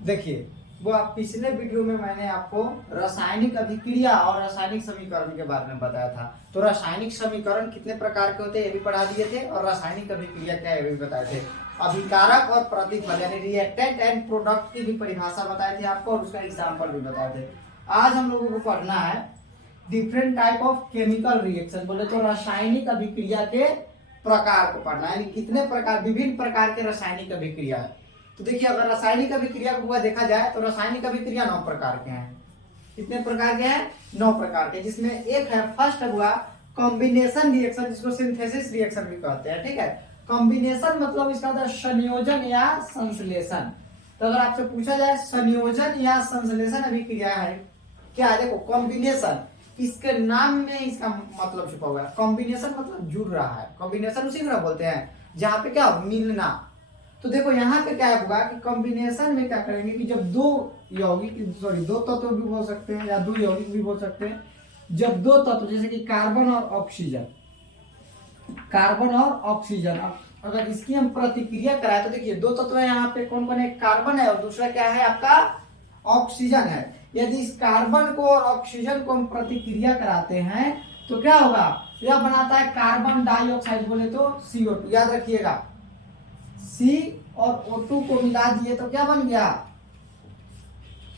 देखिए, वो आप पिछले वीडियो में मैंने आपको रासायनिक अभिक्रिया और रासायनिक समीकरण के बारे में बताया था। तो रासायनिक समीकरण कितने प्रकार के होते हैं ये भी पढ़ा दिए थे, और रासायनिक अभिक्रिया क्या है ये भी बताए थे। अभिकारक और प्रतिफल यानी रिएक्टेंट एंड प्रोडक्ट की भी परिभाषा बताए थे आपको, और उसका एग्जाम्पल भी बताए थे। आज हम लोगों को पढ़ना है different type of chemical reaction, बोले तो रासायनिक अभिक्रिया के प्रकार को पढ़ना है, यानी कितने प्रकार, विभिन्न प्रकार के रासायनिक अभिक्रिया है। तो देखिए, अगर रासायनिक अभिक्रिया को देखा जाए तो रासायनिक अभिक्रिया 9 प्रकार के हैं। कितने प्रकार के हैं? 9 प्रकार के, जिसमें एक है, फर्स्ट हुआ कॉम्बिनेशन रिएक्शन, जिसको सिंथेसिस रिएक्शन भी कहते हैं। ठीक है, कॉम्बिनेशन मतलब इसका होता है संयोजन या संश्लेषण। तो अगर आपसे पूछा जाए संयोजन या संश्लेषण अभिक्रिया है क्या है, देखो कॉम्बिनेशन, इसके नाम में इसका मतलब छुपा हुआ है। कॉम्बिनेशन मतलब जुड़ रहा है, कॉम्बिनेशन उसी को बोलते हैं जहां पे क्या मिलना। तो देखो यहाँ पे क्या होगा कि कॉम्बिनेशन में क्या करेंगे कि जब दो यौगिक, सॉरी दो तत्व भी बोल सकते हैं या दो यौगिक भी बोल सकते हैं, जब दो तत्व जैसे कि कार्बन और ऑक्सीजन, कार्बन और ऑक्सीजन, अगर इसकी हम प्रतिक्रिया कराए तो देखिए दो तत्व है यहाँ पे, कौन कौन है? कार्बन है और दूसरा क्या है आपका? ऑक्सीजन है। यदि इस कार्बन को और ऑक्सीजन को हम प्रतिक्रिया कराते हैं तो क्या होगा? यह बनाता है कार्बन डाइऑक्साइड, बोले तो CO2। याद रखिएगा, C और O2 को मिला दिए तो क्या बन गया?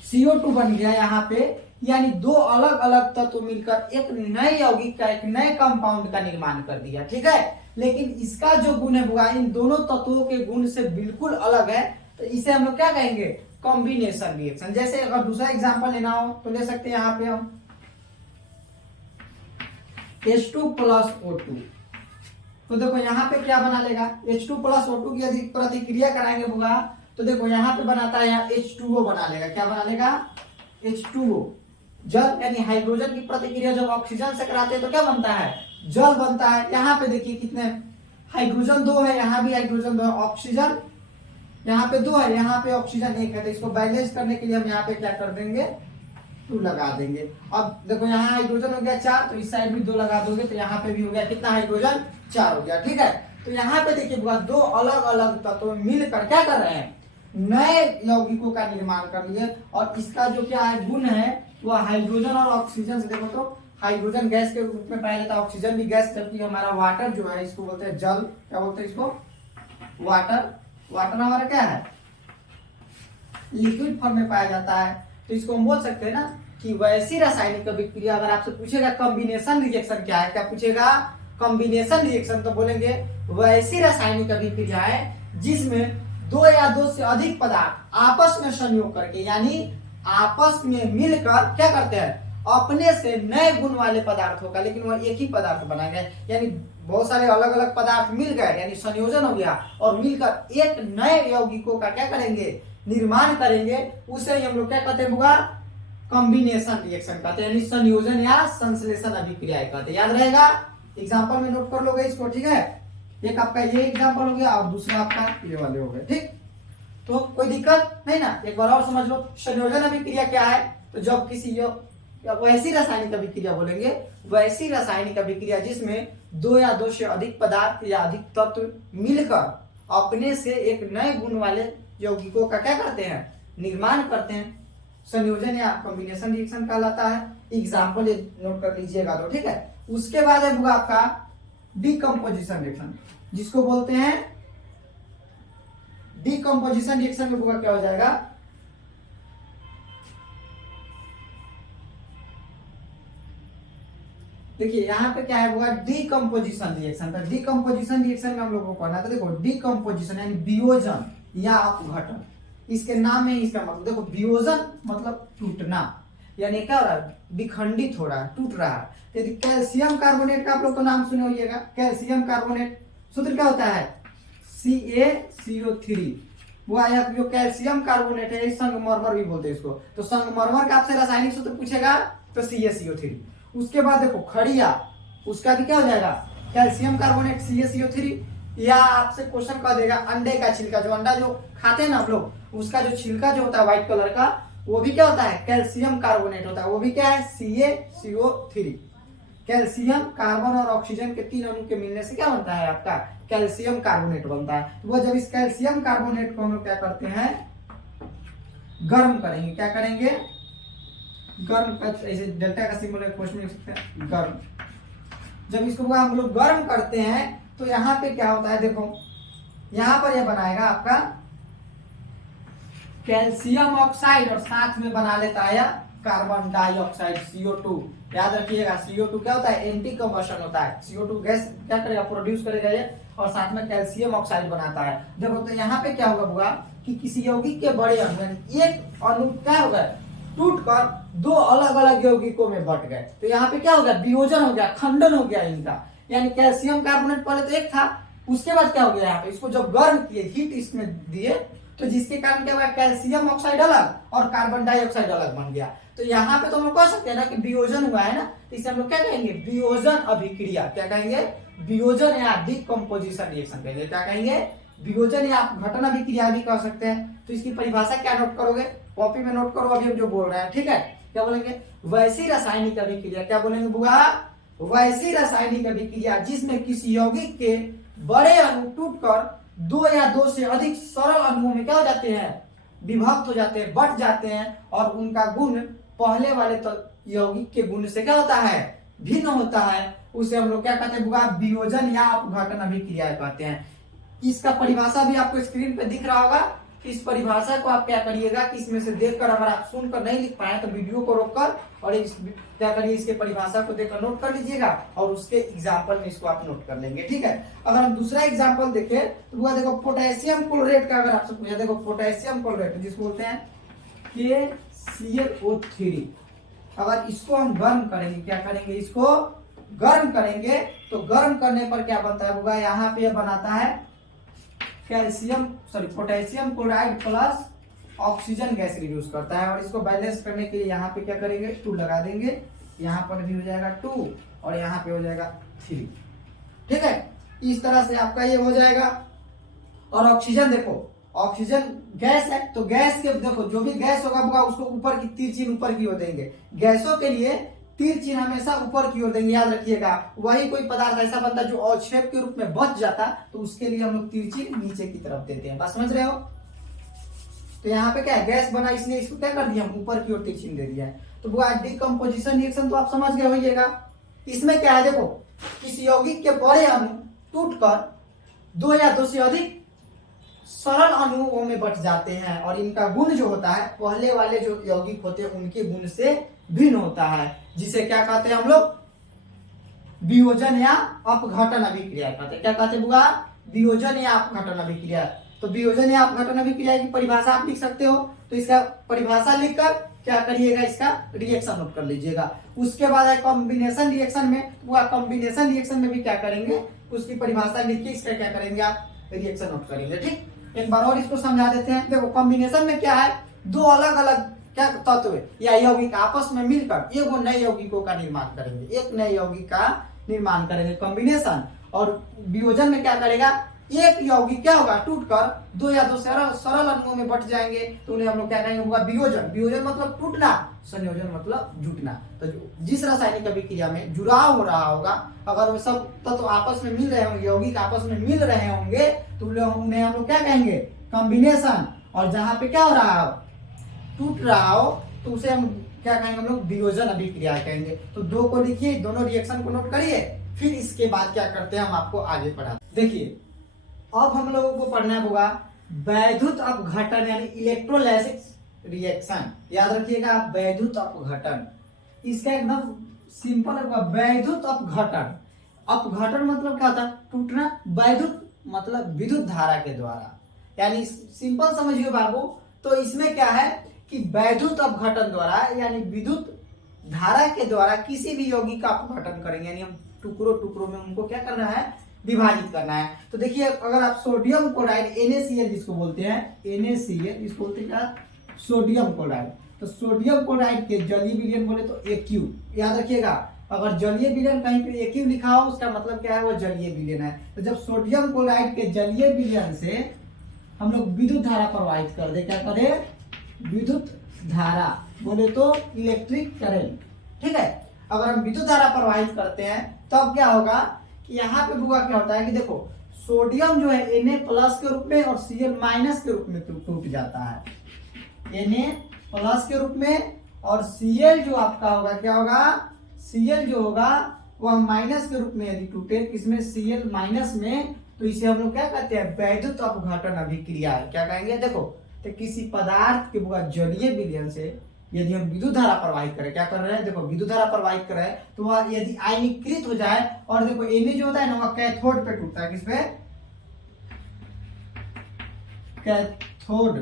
CO2 बन गया यहाँ पे। यानी दो अलग अलग तत्व मिलकर एक नए यौगिक का, एक नए कंपाउंड का निर्माण कर दिया। ठीक है, लेकिन इसका जो गुण है वो इन दोनों तत्वों के गुण से बिल्कुल अलग है, तो इसे हम लोग क्या कहेंगे? Combination reaction. जैसे अगर दूसरा एग्जांपल लेना हो तो ले सकते हैं यहाँ पे हम H2 प्लस O2। तो देखो यहाँ पे क्या बना लेगा? H2 प्लस O2 की यदि प्रतिक्रिया कराएंगे होगा तो देखो यहाँ पे बनाता है, यहाँ H2O बना लेगा। क्या बना लेगा? H2O, जल, यानी हाइड्रोजन की प्रतिक्रिया जब ऑक्सीजन से कराते हैं तो क्या बनता है? जल बनता है। यहाँ पे देखिए कितने हाइड्रोजन 2 है, यहाँ भी हाइड्रोजन 2 है, ऑक्सीजन यहाँ पे 2 है, यहाँ पे ऑक्सीजन 1 है। तो इसको बैलेंस करने के लिए हम यहाँ पे क्या कर देंगे? 2 लगा देंगे। अब देखो यहाँ हाइड्रोजन हो गया 4, तो इस साइड भी 2 लगा दोगे तो यहाँ पे भी हो गया कितना? हाइड्रोजन 4 हो गया। ठीक है, तो यहाँ पे देखिए दो अलग अलग तत्व मिलकर क्या कर रहे हैं? नए यौगिकों का निर्माण कर लिए। और इसका जो क्या है गुण है वो हाइड्रोजन और ऑक्सीजन से, देखो तो हाइड्रोजन गैस के रूप में पाया जाता है, ऑक्सीजन भी गैस, जबकि हमारा वाटर जो है इसको बोलते हैं जल। क्या बोलते हैं इसको? वाटर। वाटर हमारा क्या है? लिक्विड फॉर्म में पाया जाता है। तो इसको हम बोल सकते हैं ना कि वैसी रासायनिक अभिक्रिया, अगर आपसे पूछेगा कॉम्बिनेशन रिएक्शन क्या है, क्या पूछेगा? कॉम्बिनेशन रिएक्शन, तो बोलेंगे वैसी रासायनिक अभिक्रिया है जिसमें दो या दो से अधिक पदार्थ आपस में संयोग करके, यानी आपस में मिलकर क्या करते हैं? अपने से नए गुण वाले पदार्थों का, लेकिन वह एक ही पदार्थ बना गया, यानी बहुत सारे अलग अलग पदार्थ मिल गए, यानी संयोजन हो गया, और मिलकर एक नए यौगिकों का क्या करेंगे? निर्माण करेंगे। उसे हम लोग क्या कहते हैं? कॉम्बिनेशन रिएक्शन कहते हैं, यानी संयोजन या संश्लेषण अभिक्रिया कहते हैं। याद रहेगा, एग्जाम्पल में नोट कर लोगे इसको। ठीक है, एक आपका ये एग्जाम्पल हो गया और दूसरा आपका ये वाले हो गए। ठीक, तो कोई दिक्कत नहीं ना? एक बार और समझ लो, संयोजन अभिक्रिया क्या है? तो जब किसी वैसी रासायनिक अभिक्रिया बोलेंगे, वैसी रासायनिक अभिक्रिया जिसमें दो या दो से अधिक पदार्थ या अधिक तत्व मिलकर अपने से एक नए गुण वाले यौगिकों का क्या करते हैं? निर्माण करते हैं। संयोजन या कॉम्बिनेशन रिएक्शन कहलाता है। एग्जाम्पल नोट कर लीजिएगा तो। ठीक है, उसके बाद है आपका डीकम्पोजिशन रिएक्शन, जिसको बोलते हैं डीकम्पोजिशन रिएक्शन में क्या हो जाएगा? देखिए यहाँ पे क्या है होगा? Decomposition reaction. तो डीकम्पोजिशन रिएक्शन में हम लोग को पढ़ना है। तो देखो डीकम्पोजिशन यानी वियोजन या अपघटन, इसके नाम में इसका मतलब देखो, वियोजन मतलब टूटना, यानी क्या हो रहा है? विखंडित हो रहा है, टूट रहा है। यदि कैल्शियम कार्बोनेट का आप लोग तो नाम सुने होइएगा, कैल्शियम कार्बोनेट सूत्र क्या होता है? CaCO3। वो आया जो कैल्शियम कार्बोनेट है, संगमरमर भी बोलते हैं इसको। तो संगमरमर का आपसे रासायनिक सूत्र पूछेगा तो CaCO3। उसके बाद देखो खड़िया, उसका भी क्या हो जाएगा? Calcium carbonate CaCO3। या आपसे क्वेश्चन कर देगा अंडे का छिलका, जो अंडा जो खाते हैं ना आप लोग, उसका जो छिलका जो होता है व्हाइट कलर का, वो भी क्या होता है? कैल्शियम कार्बोनेट होता है। वो भी क्या है? CaCO3। कैल्शियम, कार्बन और ऑक्सीजन के 3 अणु के मिलने से क्या बनता है? आपका कैल्शियम कार्बोनेट बनता है। वो जब इस कैल्शियम कार्बोनेट को हम लोग क्या करते हैं? गर्म करेंगे। क्या करेंगे? गर्म का, ऐसे डेल्टा का सिंबल क्वेश्चन में लिख सकते हैं गर्म। जब इसको हम लोग गर्म करते हैं तो यहाँ पे क्या होता है, देखो यहाँ पर यह बनाएगा आपका कैल्शियम ऑक्साइड और साथ में बना लेता है कार्बन डाइऑक्साइड CO2। याद रखिएगा CO2 क्या होता है? एंटी कंबशन होता है। CO2 गैस क्या करेगा? प्रोड्यूस करेगा ये, और साथ में कैल्शियम ऑक्साइड बनाता है। देखो तो यहाँ पे क्या होगा कि किसी यौगिक के बड़े अणु, एक अणु क्या होगा? टूटकर दो अलग अलग यौगिकों में बट गए। तो यहाँ पे क्या हो गया? वियोजन हो गया, खंडन हो गया इनका। यानी कैल्शियम कार्बोनेट पहले तो एक था, उसके बाद क्या हो गया? यहाँ पे इसको जब गर्म किए, हीट इसमें दिए, तो जिसके कारण क्या हुआ? कैल्शियम ऑक्साइड अलग और कार्बन डाइऑक्साइड अलग बन गया। तो यहाँ पे तो हम लोग कह सकते हैं ना कि वियोजन हुआ है ना, तो इसे हम लोग क्या कहेंगे? वियोजन अभिक्रिया। क्या कहेंगे? वियोजन या डिकम्पोजिशन रिएक्शन कहेंगे। क्या कहेंगे? वियोजन या घटन अभिक्रिया भी कह सकते हैं। तो इसकी परिभाषा क्या नोट करोगे? कॉपी में नोट करो अभी हम जो बोल रहे हैं, ठीक है? क्या बोलेंगे? वैसी रासायनिक अभिक्रिया। क्या बोलेंगे बुआ? वैसी रासायनिक अभिक्रिया जिसमें किसी यौगिक के बड़े अणु टूटकर दो या दो से अधिक सरल अणुओं में क्या हो जाते हैं? विभक्त हो जाते हैं, बट जाते हैं, और उनका गुण पहले वाले तो यौगिक के गुण से क्या होता है? भिन्न होता है। उसे हम लोग क्या कहते हैं बुआ? वियोजन या अपघटन अभिक्रिया कहते हैं। इसका परिभाषा भी आपको स्क्रीन पे दिख रहा होगा। इस परिभाषा को आप क्या करिएगा कि इसमें से देखकर, अगर आप सुनकर नहीं लिख पाए तो वीडियो को रोककर और क्या करिए, इसके परिभाषा को देखकर नोट कर लीजिएगा, और उसके एग्जाम्पल में इसको आप नोट कर लेंगे, ठीक है? अगर हम दूसरा एग्जाम्पल देखें तो वो देखो पोटेशियम क्लोरेट का, अगर आपसे पूछा, देखो पोटेशियम क्लोरेट जिसको बोलते हैं KClO3, अगर इसको हम गर्म करेंगे, क्या करेंगे? इसको गर्म करेंगे तो गर्म करने पर क्या बनता है बुआ? यहाँ पे बनाता है potassium chloride plus oxygen gas reduce करता है। और इसको बैलेंस करने के लिए यहाँ पे क्या करेंगे? 2 लगा देंगे। यहाँ पर भी हो जाएगा 2 और यहाँ पे हो जाएगा 3, ठीक है? इस तरह से आपका ये हो जाएगा। और ऑक्सीजन, देखो ऑक्सीजन गैस है, तो गैस के देखो जो भी गैस होगा उसको ऊपर की तीर चिन्ह ऊपर की ओर देंगे। गैसों के लिए तीर चिन्ह हमेशा ऊपर की ओर देंगे, याद रखिएगा। वही कोई पदार्थ ऐसा बनता जो अवक्षेप के रूप में बच जाता, तो उसके लिए हम लोग तीर चिन्ह नीचे की तरफ देते हैं। बात समझ रहे हो? तो यहाँ पे क्या है? गैस बना, इसलिए इसको क्या कर दिया? हम ऊपर की ओर तीर चिन्ह दे दिया है। तो वो डिकम्पोजिशन रिएक्शन तो आप समझ गए होइएगा। इसमें क्या है? देखो किसी यौगिक के बड़े अणु टूटकर दो या दो से अधिक सरल अणुओं में बट जाते हैं, और इनका गुण जो होता है पहले वाले जो यौगिक होते हैं उनके गुण से भिन्न होता है, जिसे क्या कहते हैं हम लोग? वियोजन या अपघटन अभिक्रिया कहते हैं। क्या कहते हैं बुआ? वियोजन या अपघटन अभिक्रिया। तो वियोजन या अपघटन अभिक्रिया की परिभाषा आप लिख सकते हो। तो इसका परिभाषा लिखकर क्या करिएगा? इसका रिएक्शन नोट कर लीजिएगा। उसके बाद है कॉम्बिनेशन रिएक्शन में। बुआ कॉम्बिनेशन रिएक्शन में भी क्या करेंगे? उसकी परिभाषा लिख के इसका क्या करेंगे? आप रिएक्शन नोट करेंगे, ठीक? एक बार और इसको समझा देते हैं। देखो कॉम्बिनेशन में क्या है? दो अलग अलग क्या तत्व या यौगिक आपस में मिलकर एक नए यौगिकों का निर्माण करेंगे, एक नए यौगिक का निर्माण करेंगे, कॉम्बिनेशन। और वियोजन में क्या करेगा? एक यौगिक क्या होगा? टूटकर दो या दो सरल अणुओं में बट जाएंगे, तो उन्हें हम लोग क्या कहेंगे? होगा वियोजन। वियोजन मतलब टूटना, संयोजन मतलब जुटना। तो जिस रासायनिक अभिक्रिया में जुड़ाव हो रहा होगा, अगर वो सब तत्व आपस में मिल रहे होंगे, यौगिक आपस में मिल रहे होंगे, तो उन्हें हम लोग क्या कहेंगे? कॉम्बिनेशन। और जहां पे क्या हो रहा है? टूट रहा हो, तो उसे हम क्या कहेंगे? हम लोग वियोजन अभिक्रिया कहेंगे। तो दो को लिखिए, दोनों रिएक्शन को नोट करिए, फिर इसके बाद क्या करते हैं हम आपको आगे पढ़ाते। देखिए अब हम लोगों को पढ़ना होगा वैद्युत अपघटन यानी इलेक्ट्रोलाइसिस रिएक्शन। याद रखिएगा वैद्युत अपघटन, इसका एकदम सिंपल होगा वैद्युत अपघटन। अपघटन मतलब क्या होता है? टूटना। वैद्युत मतलब विद्युत धारा के द्वारा, यानी सिंपल समझिए बाबू। तो इसमें क्या है कि वैद्युत अपघटन द्वारा यानी विद्युत धारा के द्वारा किसी भी यौगिक का अपघटन करेंगे, यानी हम टुकड़ों टुकड़ों में उनको क्या करना है? विभाजित करना है। तो देखिए अगर आप सोडियम क्लोराइड NaCl जिसको बोलते हैं, NaCl इसको बोलते हैं क्या? Sodium chloride. तो सोडियम क्लोराइड के जलीय विलयन बोले तो Aq। याद रखिएगा अगर जलीय विलयन कहीं पे Aq लिखा हो उसका मतलब क्या है? वो जलीय विलयन है। तो जब सोडियम क्लोराइड के जलीय विलयन से हम लोग विद्युत धारा प्रवाहित कर दे, क्या करें? विद्युत धारा बोले तो इलेक्ट्रिक करंट, ठीक है? अगर हम विद्युत धारा प्रवाहित करते हैं तब क्या होगा कि यहाँ पे बुआ क्या होता है कि देखो सोडियम जो है Na+ के रूप में और Cl- के रूप में टूट जाता है। Na+ के रूप में, और Cl जो आपका होगा क्या होगा, Cl जो होगा वह माइनस के रूप में यदि टूटे, इसमें Cl माइनस में, तो इसे हम लोग क्या कहते हैं, वैद्युत अपघटन अभिक्रिया है। क्या कहेंगे, देखो तो किसी पदार्थ के जलीय विलयन से यदि हम विद्युत धारा प्रवाहित करें, क्या कर रहे हैं, देखो विद्युत धारा प्रवाहित कर रहे हैं, तो वह यदि आयनीकृत हो जाए, और देखो Na जो होता है ना वह कैथोड पे टूटता है, किस पे, कैथोड,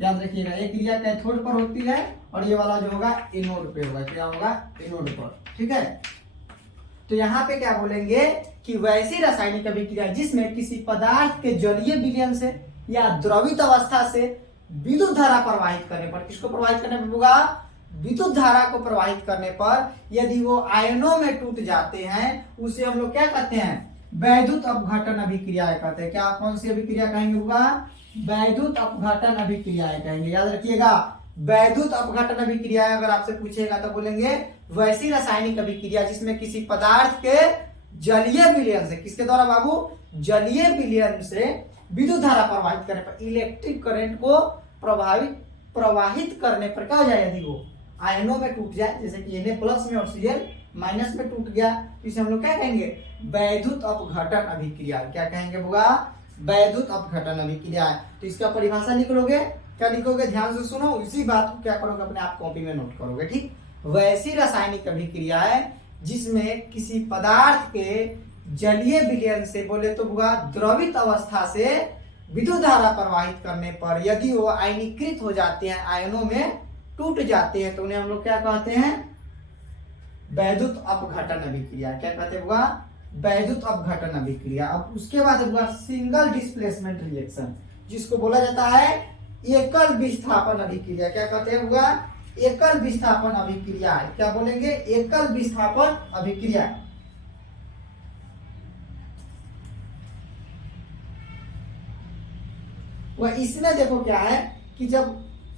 याद रखिएगा ये क्रिया कैथोड पर होती है, और ये वाला जो होगा एनोड पे होगा, क्या होगा, एनोड पर, ठीक है। तो यहाँ पे क्या बोलेंगे कि वैसी रासायनिक अभिक्रिया जिसमें किसी पदार्थ के जलीय विलयन से या द्रवित अवस्था से विद्युत धारा प्रवाहित करने पर, किसको प्रवाहित करने पर होगा, विद्युत धारा को प्रवाहित करने पर यदि वो आयनों में टूट जाते हैं, उसे हम लोग क्या कहते हैं, वैद्युत अपघटन अभिक्रिया कहते हैं। क्या, कौन सी अभिक्रिया कहेंगे होगा, वैद्युत अपघटन अभिक्रिया कहेंगे। याद रखिएगा, वैद्युत अपघटन अभिक्रिया अगर आपसे पूछेगा तो बोलेंगे वैसी रासायनिक अभिक्रिया जिसमें किसी पदार्थ के जलीय विलयन से, किसके द्वारा बाबू, जलीय विलयन से विद्युत धारा प्रवाहित करने पर, इलेक्ट्रिक करंट को प्रवाहित करने पर क्या हो जाए, यदि वो आयनों में टूट जाए, जैसे कि Na+ में और Cl माइनस में टूट गया, तो इसे हम लोग क्या कहेंगे, वैद्युत अपघटन अभिक्रिया। क्या कहेंगे होगा, वैद्युत अपघटन अभिक्रिया। तो इसका परिभाषा लिख लोगे, क्या लिखोगे, ध्यान से सुनो, इसी बात को क्या करोगे, अपने आप कॉपी में नोट करोगे, ठीक। वैसी रासायनिक अभिक्रिया है जिसमें किसी पदार्थ के जलीय विलयन से, बोले तो होगा द्रवित अवस्था से विद्युत धारा प्रवाहित करने पर यदि वो आयनीकृत हो जाते हैं, आयनों में टूट जाते हैं, तो उन्हें हम लोग क्या कहते हैं, वैद्युत अपघटन अभिक्रिया। क्या कहते होगा, वैद्युत अपघटन अभिक्रिया। अब उसके बाद होगा सिंगल डिस्प्लेसमेंट रिएक्शन, जिसको बोला जाता है एकल विस्थापन अभिक्रिया। क्या कहते हैं होगा, एकल विस्थापन अभिक्रिया है। क्या बोलेंगे, एकल विस्थापन अभिक्रिया। वह इसमें देखो क्या है कि जब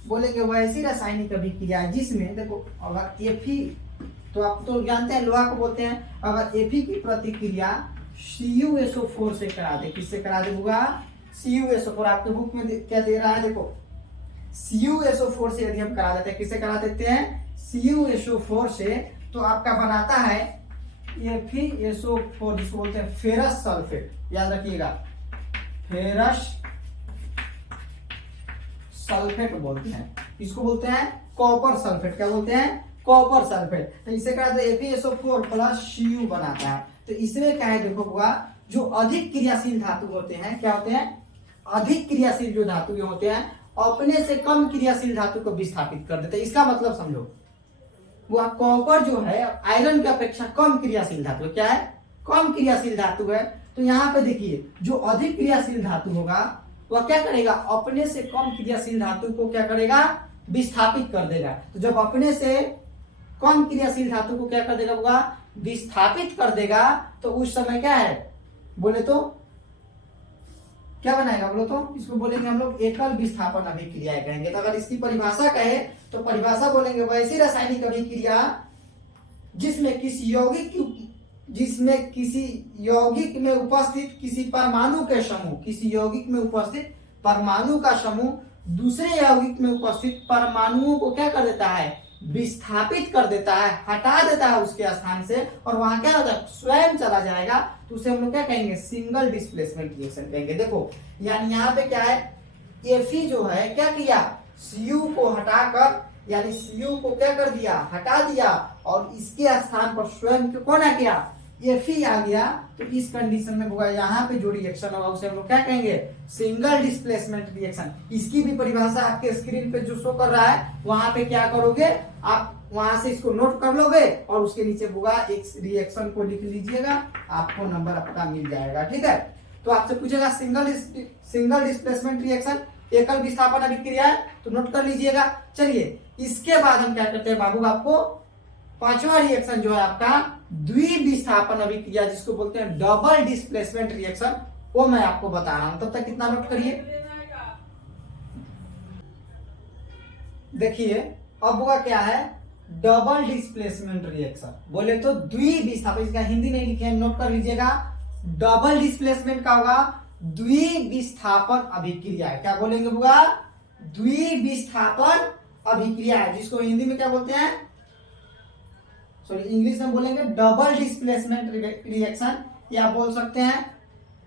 बोलेंगे वैसी रासायनिक अभिक्रिया जिसमें, देखो अगर Fe, तो आप तो जानते हैं लोहा को बोलते हैं, अगर Fe की प्रतिक्रिया CuSO4 से करा दे, किससे करा दे होगा, CuSO4। आपके बुक में क्या दे रहा है, देखो CuSO4 से यदि हम करा देते हैं, किससे करा देते हैं, CuSO4 से, तो आपका बनाता है FeSO4, जिसको बोलते हैं फेरस सल्फेट। याद रखिएगा, फेरस सल्फेट बोलते हैं, इसको बोलते हैं कॉपर सल्फेट। क्या बोलते हैं, कॉपर सल्फेट। तो इसे क्या कहते हैं, FeSO4 + Cu बनाता है। तो इसमें क्या है, देखो हुआ, जो अधिक क्रियाशील धातु होते हैं, क्या होते हैं, अधिक क्रियाशील जो धातु होते हैं अपने से कम क्रियाशील धातु को विस्थापित कर देते हैं। इसका मतलब समझो, वह कॉपर जो है आयरन की अपेक्षा कम क्रियाशील धातु है। क्या है, कम क्रियाशील धातु है। तो यहाँ पे देखिए, जो अधिक क्रियाशील धातु होगा वह क्या करेगा, अपने से कम क्रियाशील धातु को क्या करेगा, विस्थापित कर देगा। तो जब अपने से कम क्रियाशील धातु को क्या कर देगा होगा, विस्थापित कर देगा, तो उस समय क्या है, बोले तो क्या बनाएगा, बोलो तो इसको बोलेंगे हम लोग एकल विस्थापन अभिक्रिया कहेंगे। तो अगर इसकी परिभाषा कहे तो परिभाषा बोलेंगे वैसी रासायनिक अभिक्रिया जिसमें किसी यौगिक में उपस्थित किसी परमाणु के समूह, किसी यौगिक में उपस्थित परमाणु का समूह दूसरे यौगिक में उपस्थित परमाणुओं को क्या कर देता है, विस्थापित कर देता है, हटा देता है उसके स्थान से, और वहां क्या होता है, स्वयं चला जाएगा। तो उसे हम लोग क्या कहेंगे, सिंगल डिस्प्लेसमेंट रिएक्शन कहेंगे। देखो यानी यहाँ पे क्या है, Fe जो है क्या किया, Cu को हटाकर, यानी Cu को क्या कर दिया, हटा दिया, और इसके स्थान पर स्वयं कौन आ गया, Fe आ गया। तो इस कंडीशन में होगा, यहाँ पे जो रिएक्शन होगा उसे हम लोग क्या कहेंगे, सिंगल डिस्प्लेसमेंट रिएक्शन। इसकी भी परिभाषा आपके स्क्रीन पे जो शो कर रहा है वहां पे क्या करोगे, आप वहां से इसको नोट कर लोगे और उसके नीचे होगा एक रिएक्शन को लिख लीजिएगा, आपको नंबर आपका मिल जाएगा। ठीक है, तो आपसे पूछेगा सिंगल डिस्प्लेसमेंट रिएक्शन, एकल विस्थापन अभिक्रिया है, तो नोट कर लीजिएगा। चलिए इसके बाद हम क्या करते हैं बाबू, आपको पांचवा रिएक्शन जो है आपका द्विविस्थापन अभिक्रिया, जिसको बोलते हैं डबल डिस्प्लेसमेंट रिएक्शन, वो मैं आपको बता रहा हूं। तब तक कितना नोट करिए, देखिए अब हुआ क्या है, डबल डिस्प्लेसमेंट रिएक्शन, बोले तो द्विविस्थापन, इसका हिंदी नहीं लिखे, नोट कर लीजिएगा। डबल डिस्प्लेसमेंट का होगा द्विविस्थापन अभिक्रिया। क्या बोलेंगे होगा, द्विविस्थापन अभिक्रिया है, जिसको हिंदी में क्या बोलते हैं, सॉरी इंग्लिश में बोलेंगे डबल डिस्प्लेसमेंट रिएक्शन, या बोल सकते हैं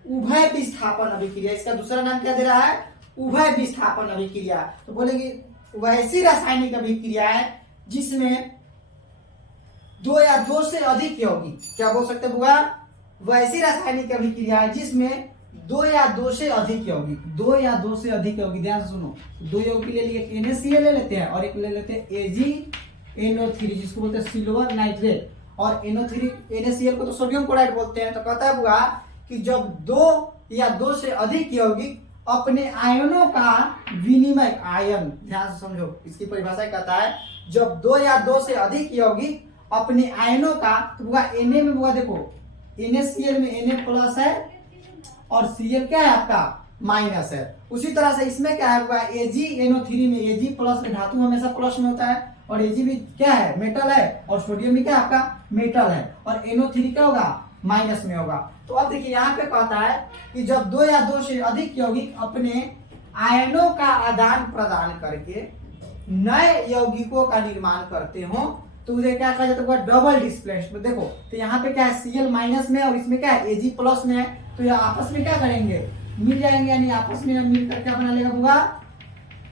उभय विस्थापन अभिक्रिया। इसका दूसरा नाम क्या दे रहा है, उभय विस्थापन अभिक्रिया। तो बोलेंगे वैसी रासायनिक अभिक्रिया है जिसमें दो या दो से अधिक यौगिक, क्या बोल सकते हैं बुआ, वैसी रासायनिक अभिक्रिया है जिसमें दो या दो से अधिक यौगिक, दो या दो से अधिक यौगिक, ध्यान से सुनो, दो यौगिक ले लिए NaCl ले लेते हैं और एक ले लेते हैं AgNO3 जिसको बोलते हैं सिल्वर नाइट्रेट, और NO3 NaCl को तो सोडियम क्लोराइड बोलते हैं। तो कहता है बुआ कि जब दो या दो से अधिक यौगिक अपने आयनों का विनिमय, आयन ध्यान से समझो, इसकी परिभाषा कहता है जब दो या दो से अधिक यौगिक अपने आयनों का, तो बुआ Na में बुआ देखो NaCl में Na प्लस है और Cl क्या है आपका माइनस है। उसी तरह से इसमें क्या है बुआ AgNO3 में Ag प्लस, धातु हमेशा प्लस में होता है, और Ag भी क्या है मेटल है, और सोडियम भी क्या है आपका मेटल है, और NO3 क्या होगा माइनस में होगा। तो अब देखिए यहाँ पे कहता है कि जब दो या दो से अधिक यौगिक अपने आयनों का आदान प्रदान करके नए यौगिकों का निर्माण करते हो तो उसे क्या कहा जाता है, डबल डिस्प्लेसमेंट। देखो तो यहाँ पे क्या है Cl माइनस में और इसमें क्या है Ag प्लस में है, तो ये आपस में क्या करेंगे, मिल जाएंगे, यानी आपस में मिलकर क्या बना लेगा बुआ,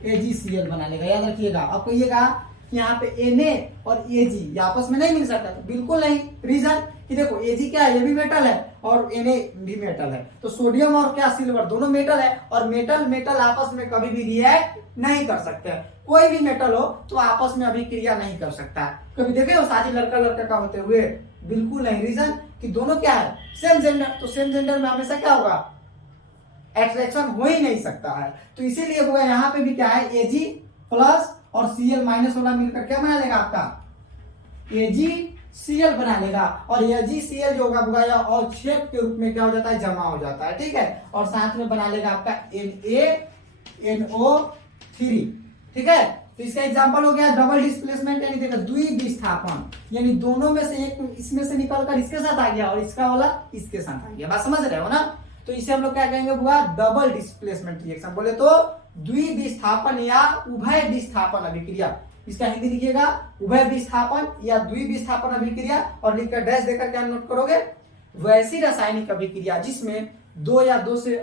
AgCl बना लेगा। याद रखिएगा, अब कहिएगा यहाँ पे Na और Ag ये आपस में नहीं मिल सकता, तो बिल्कुल नहीं। रीजन कि देखो Ag क्या है, ये भी मेटल है और Na भी मेटल है, तो सोडियम और क्या सिल्वर दोनों मेटल है, और मेटल मेटल आपस में कभी भी रिएक्ट नहीं कर सकते। कोई भी मेटल हो तो आपस में अभिक्रिया नहीं कर सकता है। कभी देखे हो शादी लड़का लड़का का होते हुए, बिल्कुल नहीं। रीजन कि दोनों क्या है सेम जेंडर, तो सेम जेंडर में हमेशा क्या होगा, एट्रैक्शन हो ही नहीं सकता है। तो इसीलिए होगा यहाँ पे भी क्या है Ag प्लस और Cl माइनस वाला मिलकर क्या बना लेगा आपका AgCl बना लेगा, और AgCl जो होगा या अवक्षेप के रूप में क्या हो जाता है, जमा हो जाता है, ठीक है, और साथ में बना लेगा आपका NaNO3, ठीक है। तो इसका एग्जांपल हो गया डबल डिस्प्लेसमेंट, यानी देखो द्विविस्थापन, यानी दोनों में से एक इसमें से निकलकर इसके साथ आ गया और इसका वाला इसके साथ आ गया, बात समझ रहे हो ना। तो इसे हम लोग क्या कहेंगे बुआ, डबल डिस्प्लेसमेंट रिएक्शन, बोले तो द्विविस्थापन या उभय विस्थापन अभिक्रिया। इसका हिंदी लिखिएगा उभय विस्थापन या द्विविस्थापन अभिक्रिया, और लिखकर डैश देकर क्या नोट करोगे, वैसी रासायनिक अभिक्रिया जिसमें दो या दो से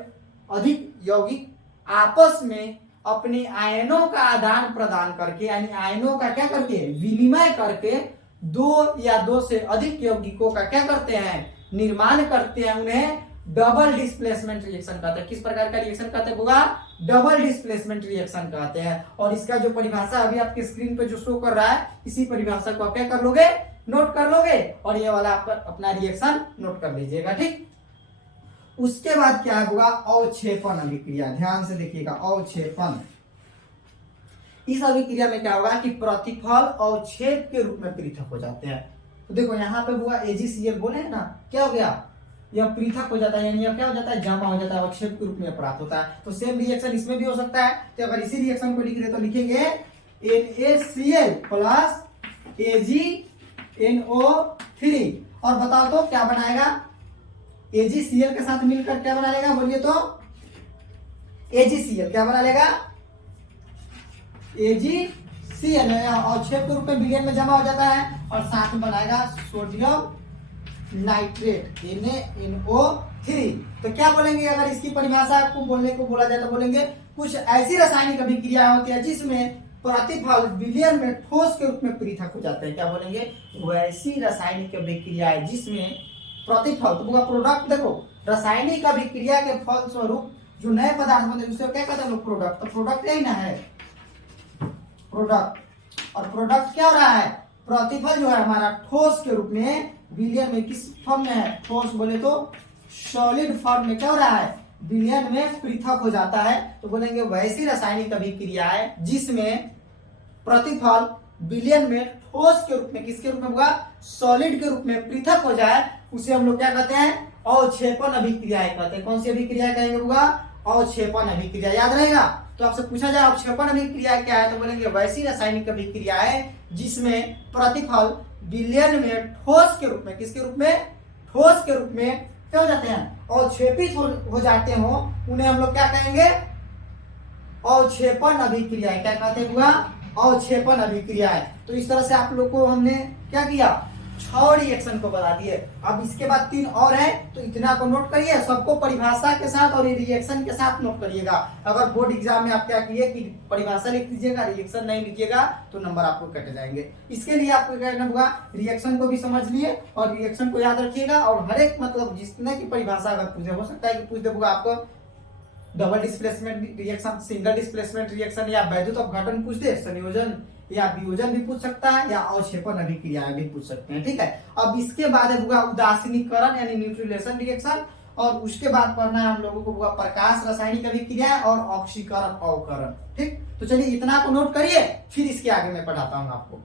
अधिक यौगिक आपस में अपने आयनों का आदान प्रदान करके, यानी आयनों का क्या करके विनिमय करके दो या दो से अधिक यौगिकों का क्या करते हैं, निर्माण करते हैं, उन्हें डबल डिस्प्लेसमेंट रिएक्शन कहते हैं। किस प्रकार का रिएक्शन कहते हैं बुआ, डबल डिस्प्लेसमेंट रिएक्शन कहते हैं। और इसका जो परिभाषा अभी आपके स्क्रीन पे जो शो कर रहा है, इसी परिभाषा को आप क्या कर लोगे, नोट कर लोगे, और ये वाला आपका अपना रिएक्शन नोट कर लीजिएगा, ठीक। उसके बाद क्या होगा, अवक्षेपण अभिक्रिया, ध्यान से देखिएगा अवक्षेपण। इस अभिक्रिया में क्या होगा कि प्रतिफल अवक्षेप के रूप में पृथक हो जाते हैं। तो देखो यहाँ पे हुआ AgCl बोले है ना, क्या हो गया, यह पृथक हो जाता है, यानी यह क्या हो जाता है, जमा हो जाता है, अवक्षेप के रूप में प्राप्त होता है। तो सेम रिएक्शन इसमें भी हो सकता है। तो अगर इसी रिएक्शन को लिख रहे तो लिखेंगे NaCl प्लस AgNO3, और बताओ तो क्या बनाएगा, AgCl के साथ मिलकर क्या बना लेगा, बोलिए तो AgCl क्या बना लेगा, AgCl अवक्षेप के रूप में विलयन में जमा हो जाता है, और साथ में बनाएगा सोडियम नाइट्रेट NaNO3। तो क्या बोलेंगे, अगर इसकी परिभाषा को बोलने को बोला जाए तो बोलेंगे कुछ ऐसी रासायनिक अभिक्रिया होती है जिसमें प्रतिफल विलयन में ठोस के रूप में पृथक हो जाते हैं। क्या बोलेंगे, वैसी रासायनिक अभिक्रिया है जिसमें प्रतिफल, तो प्रोडक्ट, देखो रासायनिक अभिक्रिया के फल स्वरूप जो नए पदार्थ बनते हैं उसे क्या कहते हैं लोग, प्रोडक्ट। तो प्रोडक्ट यही ना है प्रोडक्ट, और प्रोडक्ट क्या हो रहा है, प्रतिफल जो है हमारा ठोस के रूप में विलयन में किस फॉर्म में है, ठोस बोले तो सॉलिड फॉर्म में क्या हो रहा है, विलयन में पृथक हो जाता है। तो बोलेंगे वैसी रासायनिक अभिक्रिया है जिसमें प्रतिफल विलयन में ठोस के रूप में, किसके रूप में होगा, सॉलिड के रूप में पृथक हो जाए, उसे हम लोग क्या कहते हैं, अवक्षेपण अभिक्रिया कहते हैं। कौन सी अभिक्रिया कहेंगे होगा, अवक्षेपण अभिक्रिया, याद रहेगा। तो आपसे पूछा जाए अवक्षेपण अभिक्रिया क्या है, तो बोलेंगे वैसी रासायनिक अभिक्रिया है जिसमें प्रतिफल विलयन में ठोस के रूप में, किसके रूप में, ठोस के रूप में क्या हो जाते हैं, अवक्षेपित हो जाते हो, उन्हें हम लोग क्या कहेंगे, अवक्षेपण अभिक्रिया है। क्या कहते हैं बुआ? अवक्षेपण अभिक्रिया है। तो इस तरह से आप लोग को हमने क्या किया, 6 रिएक्शन को बता दिए। अब इसके बाद 3 और है, तो इतना को नोट करिए, सबको परिभाषा के साथ और रिएक्शन के साथ नोट करिएगा। अगर बोर्ड एग्जाम में आप क्या किए कि परिभाषा लिख दीजिएगा, रिएक्शन नहीं लिखिएगा तो नंबर आपको कट जाएंगे। इसके लिए आपको क्या करना होगा, रिएक्शन को भी समझ लिए और रिएक्शन को याद रखिएगा। और हर एक मतलब जितने की परिभाषा अगर पूछे, हो सकता है कि पूछ दे आपको double displacement reaction, single displacement reaction, या वैद्युत अपघटन पूछ दे, संयोजन या वियोजन भी पूछ सकता है, या अवक्षेपण अभिक्रिया भी पूछ सकते हैं। ठीक है। अब इसके बाद है बुआ उदासीनीकरण यानी न्यूट्रलाइजेशन रिएक्शन, और उसके बाद पढ़ना है हम लोगों को बुआ प्रकाश रासायनिक अभिक्रिया और ऑक्सीकरण अवकरण। ठीक, तो चलिए इतना को नोट करिए, फिर इसके आगे मैं पढ़ाता हूं आपको।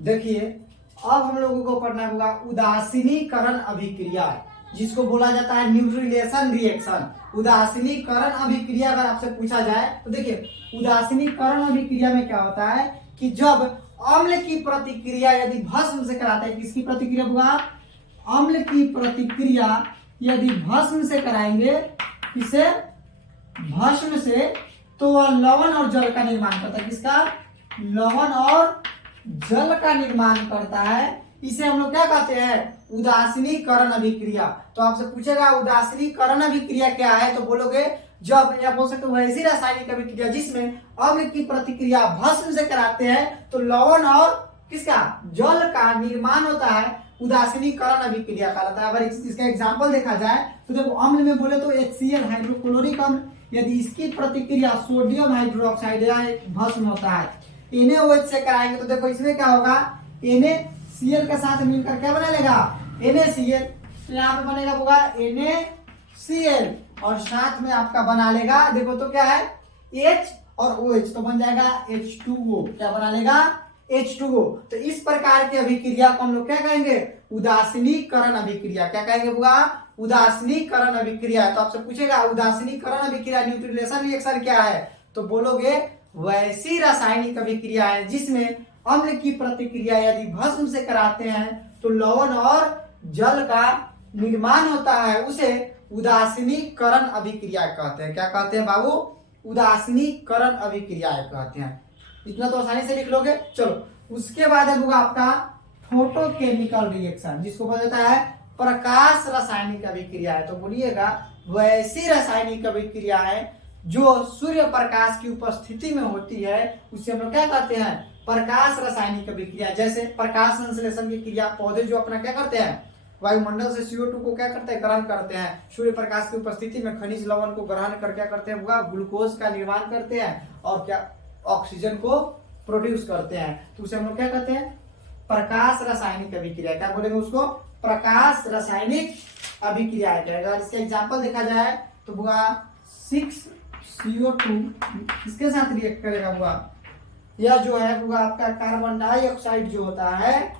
देखिए अब हम लोगों को पढ़ना होगा उदासीनीकरण अभिक्रिया, जिसको बोला जाता है न्यूट्रलाइजेशन रिएक्शन। उदासीनीकरण अभिक्रिया अगर आपसे पूछा जाए तो देखिए उदासीनीकरण अभिक्रिया में क्या होता है कि जब अम्ल की प्रतिक्रिया यदि भस्म से कराते हैं, किसकी प्रतिक्रिया होगा, अम्ल की प्रतिक्रिया यदि भस्म से कराएंगे, किसे, भस्म से, तो वह लवण और जल का निर्माण करता है। किसका, लवण और जल का निर्माण करता है। इसे हम लोग क्या कहते हैं, उदासीनीकरण अभिक्रिया। तो आपसे पूछेगा उदासीनीकरण अभिक्रिया क्या है, तो बोलोगे जब, या बोल सकते हो वैसी रासायनिक अभिक्रिया जिसमें अम्ल की प्रतिक्रिया भस्म से कराते हैं तो लवण और किसका, जल का निर्माण होता है, उदासीनीकरण अभिक्रिया कहलाता है। अगर इसका एग्जांपल देखा जाए तो देखो अम्ल में बोले तो HCl हाइड्रोक्लोरिक अम्ल, यदि इसकी प्रतिक्रिया सोडियम हाइड्रोक्साइड या भस्म होता है, NaOH से कराएंगे तो देखो इसमें क्या होगा, NaCl के साथ मिलकर क्या बना लेगा, NaCl। तो यहाँ पे बनेगा होगा NaCl और साथ में आपका बना लेगा, देखो तो क्या है, H और OH, तो बन जाएगा H2O। क्या बना लेगा, H2O। तो इस प्रकार की अभिक्रिया को हम लोग क्या कहेंगे, उदासीनीकरण अभिक्रिया। क्या कहेंगे बुआ, उदासीनीकरण अभिक्रिया। तो आपसे पूछेगा उदासीनीकरण अभिक्रिया न्यूट्रलाइजेशन रिएक्शन क्या है, तो बोलोगे वैसी रासायनिक अभिक्रिया है जिसमें अम्ल की प्रतिक्रिया यदि भस्म से कराते हैं तो लवण और जल का निर्माण होता है, उसे उदासीनीकरण अभिक्रिया कहते हैं। क्या कहते हैं बाबू, उदासीनीकरण अभिक्रिया कहते हैं। इतना तो आसानी से लिख लोगे। चलो उसके बाद है होगा आपका फोटोकेमिकल रिएक्शन, जिसको बोला जाता है प्रकाश रासायनिक अभिक्रिया है। तो बोलिएगा वैसी रासायनिक अभिक्रिया है जो सूर्य प्रकाश की उपस्थिति में होती है, उसे हम लोग क्या कहते हैं, प्रकाश रासायनिक अभिक्रिया। जैसे प्रकाश संश्लेषण की क्रिया, पौधे जो अपना क्या करते हैं, वायुमंडल से CO2 को क्या करते हैं, ग्रहण करते हैं। सूर्य प्रकाश की उपस्थिति में खनिज लवण को ग्रहण कर क्या करते हैं, ग्लूकोज का निर्माण करते हैं और क्या ऑक्सीजन को प्रोड्यूस करते हैं। तो उसे हम लोग क्या कहते हैं, प्रकाश रासायनिक अभिक्रिया। क्या बोलेंगे उसको, प्रकाश रासायनिक अभिक्रिया। अगर इसका एग्जाम्पल देखा जाए तो बुआ 6CO2 इसके साथ रिएक्ट करेगा बुआ, यह जो है बुआ आपका कार्बन डाइऑक्साइड जो होता है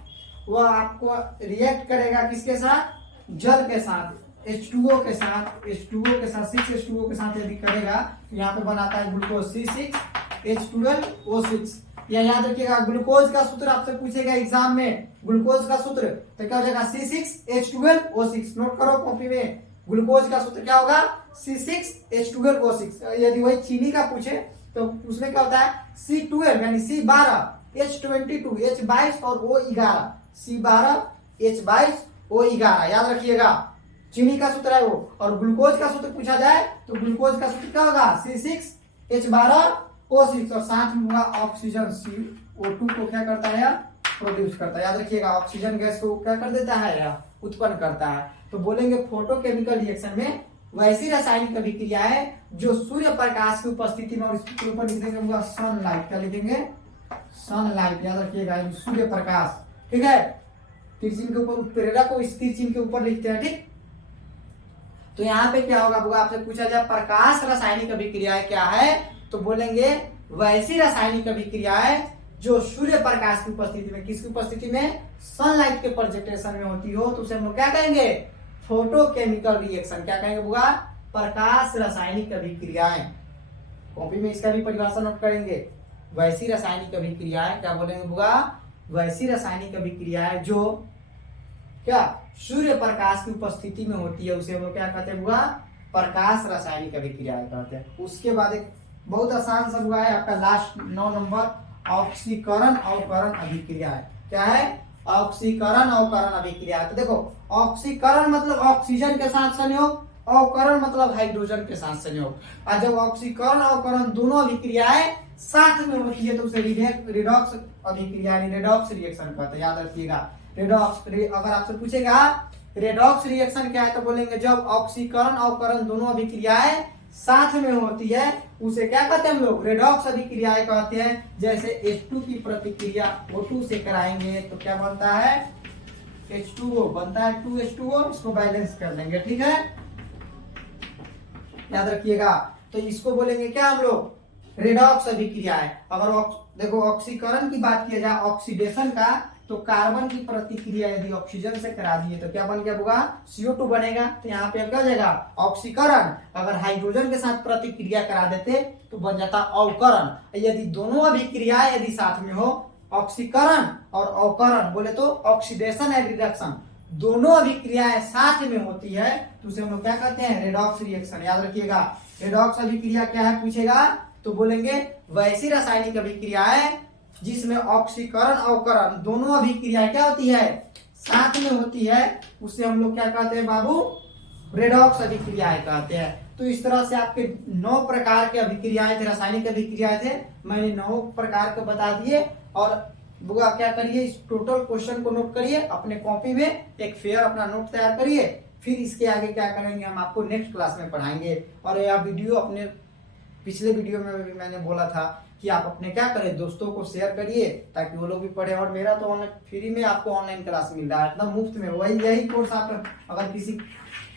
वह आपको रिएक्ट करेगा किसके साथ, जल के साथ, H2O के साथ, H2O के साथ 6H2O के साथ यदि करेगा तो यहाँ पे बनाता है ग्लूकोज C6H12O6। या याद रखिएगा ग्लूकोज का सूत्र आपसे पूछेगा एग्जाम में, ग्लूकोज का सूत्र तो क्या हो जाएगा C6H12O6। नोट करो कॉपी में, ग्लूकोज का सूत्र क्या होगा, C6H12O6। यदि वही चीनी का पूछे तो उसमें क्या होता है C12 यानी C12 H22 H22 और O11 C12 H22 O11। याद रखिएगा चीनी का सूत्र है वो। और ग्लूकोज का सूत्र पूछा जाए तो ग्लूकोज का सूत्र क्या होगा C6H12O6 और साथ में होगा ऑक्सीजन CO2 को क्या करता है, प्रोड्यूस करता है। याद रखिएगा ऑक्सीजन गैस को क्या कर देता है या उत्पन्न करता है। तो बोलेंगे फोटोकेमिकल रिएक्शन में वैसी रासायनिक अभिक्रिया है जो सूर्य प्रकाश की उपस्थिति में, और इसके ऊपर लिख देंगे सनलाइट। क्या लिखेंगे, सनलाइट। याद रखिएगा सूर्य प्रकाश, ठीक है। तिरचिन के ऊपर उत्प्रेरक को इस तिरचिन के ऊपर लिखते हैं, ठीक। तो यहाँ पे क्या होगा, आपसे पूछा जाए प्रकाश रासायनिक अभिक्रिया क्या है, तो बोलेंगे वैसी रासायनिक अभिक्रिया है जो सूर्य प्रकाश की उपस्थिति में, किसकी उपस्थिति में, सनलाइट के प्रेजेंटेशन में होती हो, तो उसे हम लोग क्या कहेंगे, फोटोकेमिकल रिएक्शन। क्या कहेंगे बुआ, प्रकाश रासायनिक अभिक्रियाएं। कॉपी में इसका भी परिभाषा नोट करेंगे। वैसी रासायनिक अभिक्रियाएं क्या बोलेंगे बुआ, वैसी रासायनिक अभिक्रियाएं जो क्या सूर्य प्रकाश की उपस्थिति में होती है, उसे हम लोग क्या कहते हैं बुआ, प्रकाश रासायनिक अभिक्रियाएं कहते हैं। उसके बाद एक बहुत आसान सा हुआ है आपका लास्ट 9 नंबर, ऑक्सीकरण अवकरण अभिक्रियाएं। क्या है? ऑक्सीकरण अवकरण अभिक्रिया। तो देखो, ऑक्सीकरण मतलब ऑक्सीजन के साथ संयोग, अवकरण मतलब हाइड्रोजन के साथ संयोग। और जब ऑक्सीकरण अवकरण दोनों अभिक्रियाएं साथ में होती है तो उसे रिडॉक्स अभिक्रिया यानी रेडॉक्स रिएक्शन कहते हैं। याद रखिएगा, रेडॉक्स। अगर आपसे पूछेगा रेडॉक्स रिएक्शन क्या है तो बोलेंगे जब ऑक्सीकरण अवकरण दोनों अभिक्रियाएं साथ में होती है उसे क्या कहते हैं हम लोग? रेडॉक्स अभिक्रियाएं कहते हैं। जैसे H2 की प्रतिक्रिया O2 से कराएंगे तो क्या बनता है? H2O बनता है 2H2O। इसको बैलेंस कर देंगे, ठीक है, याद रखिएगा। तो इसको बोलेंगे क्या हम लोग? रेडॉक्स अभिक्रिया है। अगर देखो ऑक्सीकरण की बात किया जाए, ऑक्सीडेशन का, तो कार्बन की प्रतिक्रिया यदि ऑक्सीजन से करा दिए तो क्या बन गया होगा? CO2 बनेगा। तो यहाँ पे क्या हो जाएगा? ऑक्सीकरण। अगर हाइड्रोजन के साथ प्रतिक्रिया करा देते तो बन जाता अवकरण। यदि दोनों अभिक्रियाएं यदि साथ में हो, ऑक्सीकरण और अवकरण बोले तो ऑक्सीडेशन एंड रिडक्शन, दोनों अभिक्रियाएं साथ में होती है तो उसे हम लोग क्या कहते हैं? Redox reaction. याद रखिएगा, रेडॉक्स अभिक्रिया क्या है पूछेगा तो बोलेंगे वैसी रासायनिक अभिक्रियाएं जिसमें ऑक्सीकरण अवकरण दोनों अभिक्रिया क्या होती है? साथ में होती है, उसे हम लोग क्या कहते हैं बाबू? रेडॉक्स अभिक्रियाएं कहते हैं। तो इस तरह से आपके 9 प्रकार के अभिक्रियाएं थे, रासायनिक अभिक्रियाएं थे, मैंने 9 प्रकार के बता दिए। और बुआ क्या करिए, इस टोटल क्वेश्चन को नोट करिए अपने कॉपी में, एक फेयर अपना नोट तैयार करिए। फिर इसके आगे क्या करेंगे हम आपको नेक्स्ट क्लास में पढ़ाएंगे। और यह वीडियो अपने पिछले वीडियो में भी मैंने बोला था कि आप अपने क्या करें, दोस्तों को शेयर करिए ताकि वो लोग भी पढ़े। और मेरा तो ऑनलाइन फ्री में आपको ऑनलाइन क्लास मिल रहा है, एकदम मुफ्त में। वही यही कोर्स आप अगर किसी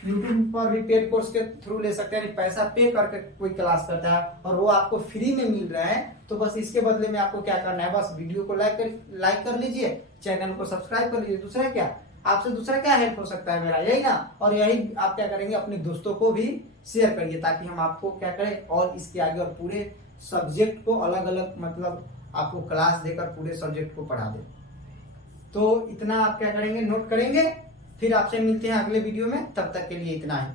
यूट्यूब पर भी पेड कोर्स के थ्रू ले सकते हैं, पैसा पे करके कोई क्लास करता है और वो आपको फ्री में मिल रहा है, तो बस इसके बदले में आपको क्या करना है, बस वीडियो को लाइक कर लीजिए, चैनल को सब्सक्राइब कर लीजिए। दूसरा क्या, आपसे दूसरा क्या हेल्प हो सकता है मेरा, यही ना। और यही आप क्या करेंगे, अपने दोस्तों को भी शेयर करिए ताकि हम आपको क्या करें और इसके आगे और पूरे सब्जेक्ट को अलग अलग मतलब आपको क्लास देकर पूरे सब्जेक्ट को पढ़ा दें। तो इतना आप क्या करेंगे, नोट करेंगे। फिर आपसे मिलते हैं अगले वीडियो में, तब तक के लिए इतना ही।